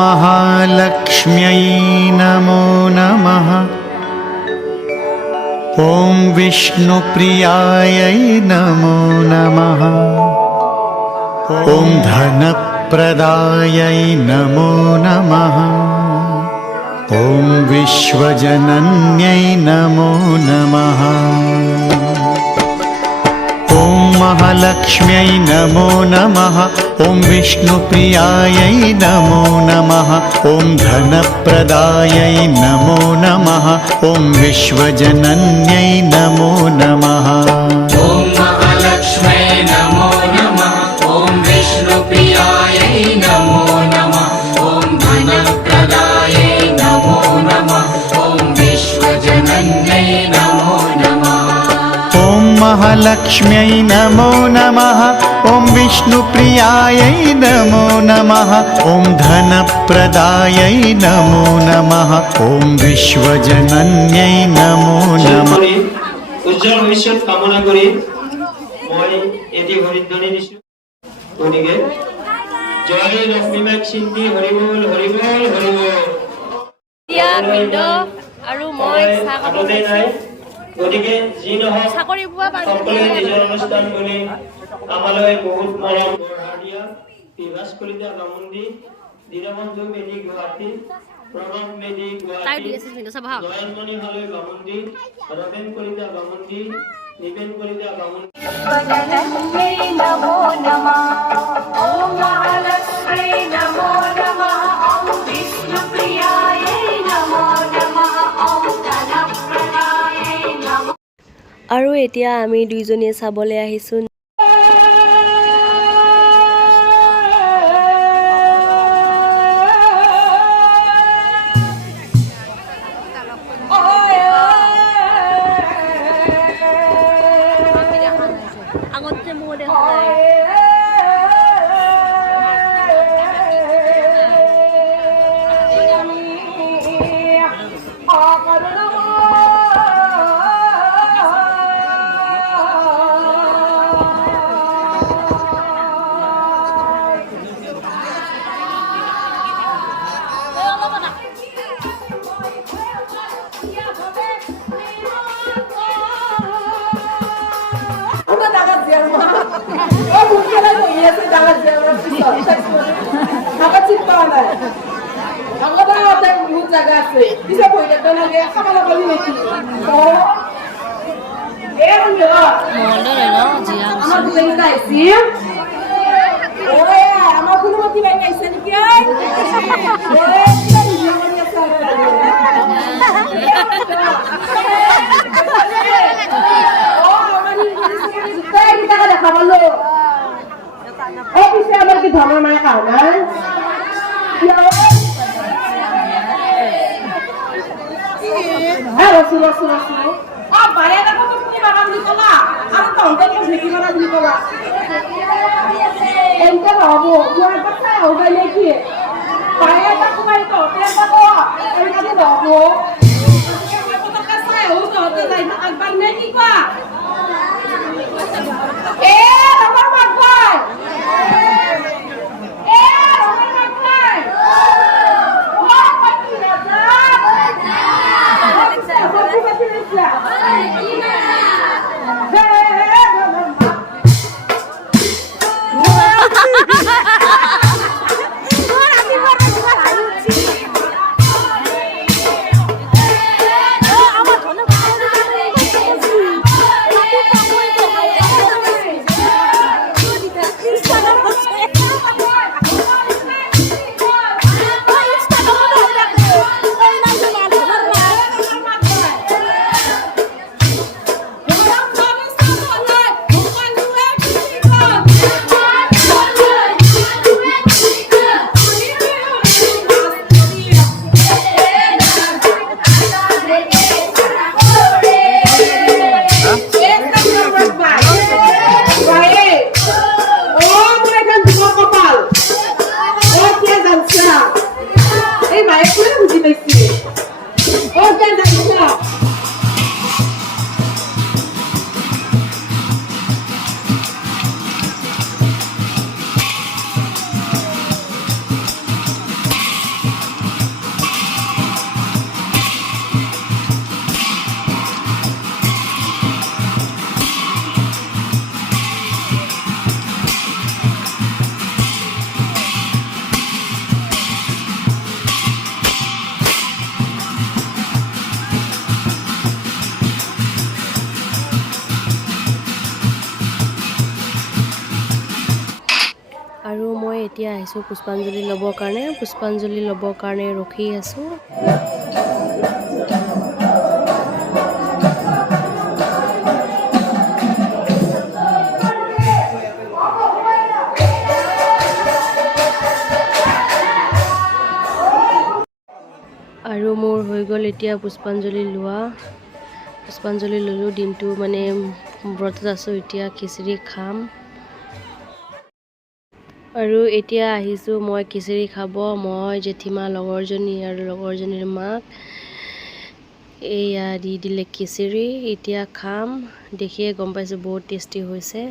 महालक्ष्म्यै नमो नमः। ॐ विष्णुप्रियायै नमो नमः। ॐ धनप्रदायै नमो नमः। ॐ विश्वजनन्यै नमो नमः। ॐ महालक्ष्म्यै नमो नमः। ॐ विष्णुप्रियायै नमो नमः। ॐ धनप्रदायै नमो नमः। ॐ विश्वजनन्यै नमो नमः। ॐ महालक्ष्म्यै नमो नमः। ॐ विष्णुप्रियायै नमो नमः। ॐ धनप्रदायै नमो नमः। ॐ विश्वजनन्यै नमो नमः। ॐ महालक्ष्म्यै नमो नमः। ॐ विष्णुप्रियायै नमो नमः। ॐ धनप्रदायै नमो नमः। ॐ विश्वजनन्यै नमो नमः। উজ্জ্বল ভবিষ্যৎ কামনা কৰি মই এটি হৰিধ্বনি দিছো। গতিকে জয় লক্ষ্মী মাক চিন্তি হৰিবল হৰিবল হৰিবল। আৰু মই নাই গতিকে যি নহওক সকলোৱে নিজৰ অনুষ্ঠান বুলি আমালৈ বহুত মৰম দিয়া বিভাস কলিতা বামুন্দি দীনবন্ধু মেধি গুৱাহাটী প্ৰণৱ মেধি গুৱাহাটী জয়নমণি হালৈ বামুন্দি ৰবেন কলিতা বামুন্দি নিবেন কলিতা বামুন্দি। नमो नमः। ॐ महालक्ष्म्यै नमो नमः। ॐ विष्णुप्रियायै नमो नमः। ॐ धनप्रदायै नमः। আৰু এতিয়া আমি দুইজনীয়ে চাবলৈ আহিছোঁ বুজি পাইছি ও কেন জানিছা আৰু মই এতিয়া আহিছোঁ পুষ্পাঞ্জলি ল'বৰ কাৰণে ৰখি আছোঁ। আৰু মোৰ হৈ গ'ল এতিয়া পুষ্পাঞ্জলি ল'লোঁ। দিনটো মানে ব্ৰতত আছোঁ, এতিয়া খিচিৰি খাম। আৰু এতিয়া আহিছোঁ মই খিচিৰি খাব, মই জেঠীমা লগৰজনী আৰু লগৰজনীৰ মাক এয়া দি দিলে খিচিৰি, এতিয়া খাম। দেখিয়ে গম পাইছোঁ বহুত টেষ্টি হৈছে।